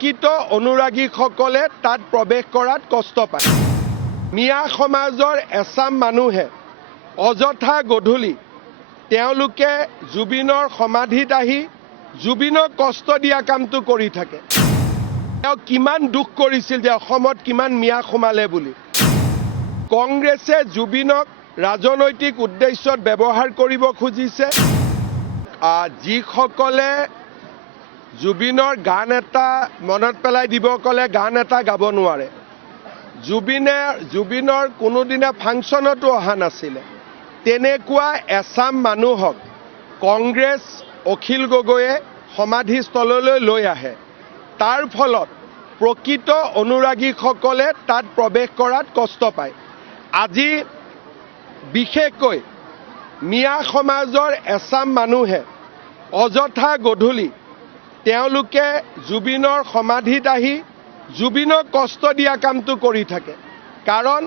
প্ৰকৃত অনুৰাগীসকলে তাত প্ৰৱেশ কৰাত কষ্ট পায়। মিয়া সমাজৰ এচাম মানুহে অযথা গধূলি তেওঁলোকে জুবিনৰ সমাধিত আহি জুবিনক কষ্ট দিয়া কামটো কৰি থাকে। তেওঁ কিমান দুখ কৰিছিল যে অসমত কিমান মিয়া সোমালে বুলি। কংগ্ৰেছে জুবিনক ৰাজনৈতিক উদ্দেশ্যত ব্যৱহাৰ কৰিব খুজিছে। যিসকলে জুবিনৰ গান এটা মনত পেলাই দিব ক'লে গান এটা গাব নোৱাৰে। জুবিনৰ কোনোদিনা ফাংচনতো অহা নাছিলে। তেনেকুৱা এচাম মানুহক কংগ্ৰেছ অখিল গগৈয়ে সমাধিস্থললৈ লৈ আহে। তাৰ ফলত প্ৰকৃত অনুৰাগীসকলে তাত প্ৰৱেশ কৰাত কষ্ট পায়। আজি বিশেষকৈ মিয়া সমাজৰ এচাম মানুহে অযথা গধূলি তেওঁলোকে জুবিনৰ সমাধিত আহি জুবিনক কষ্ট দিয়া কামটো কৰি থাকে। কাৰণ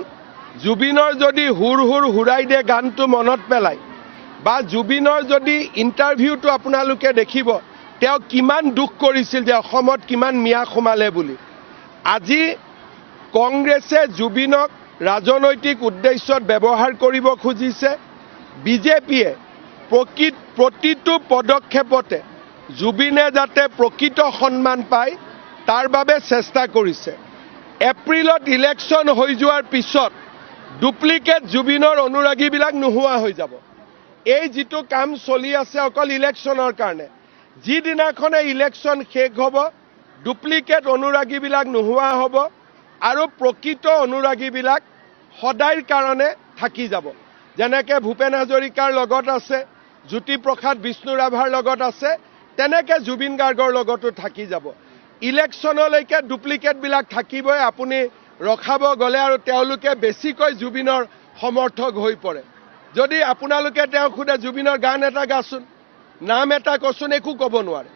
জুবিনৰ যদি হুৰ হুৰ হুৰাই দিয়ে গানটো মনত পেলাই বা জুবিনৰ যদি ইণ্টাৰভিউটো আপোনালোকে দেখিব তেওঁ কিমান দুখ কৰিছিল যে অসমত কিমান মিয়া সোমালে বুলি। আজি কংগ্ৰেছে জুবিনক ৰাজনৈতিক উদ্দেশ্যত ব্যৱহাৰ কৰিব খুজিছে। বিজেপিয়ে প্ৰতিটো পদক্ষেপতে জুবিনে যাতে প্ৰকৃত সন্মান পায় তাৰ বাবে চেষ্টা কৰিছে। এপ্ৰিলত ইলেকশ্যন হৈ যোৱাৰ পিছত ডুপ্লিকেট জুবিনৰ অনুৰাগীবিলাক নোহোৱা হৈ যাব। এই যিটো কাম চলি আছে অকল ইলেকশ্যনৰ কাৰণে, যিদিনাখনে ইলেকশ্যন শেষ হ'ব ডুপ্লিকেট অনুৰাগীবিলাক নোহোৱা হ'ব আৰু প্ৰকৃত অনুৰাগীবিলাক সদায়ৰ কাৰণে থাকি যাব। যেনেকৈ ভূপেন হাজৰিকাৰ লগত আছে, জ্যোতিপ্ৰসাদ বিষ্ণু ৰাভাৰ লগত আছে, তেনেকৈ জুবিন গাৰ্গৰ লগতো থাকি যাব। ইলেকশ্যনলৈকে ডুপ্লিকেটবিলাক থাকিবই। আপুনি ৰখাব গ'লে আৰু তেওঁলোকে বেছিকৈ জুবিনৰ সমৰ্থক হৈ পৰে। যদি আপোনালোকে তেওঁক সোধে জুবিনৰ গান এটা গাচোন, নাম এটা কচোন, একো ক'ব নোৱাৰে।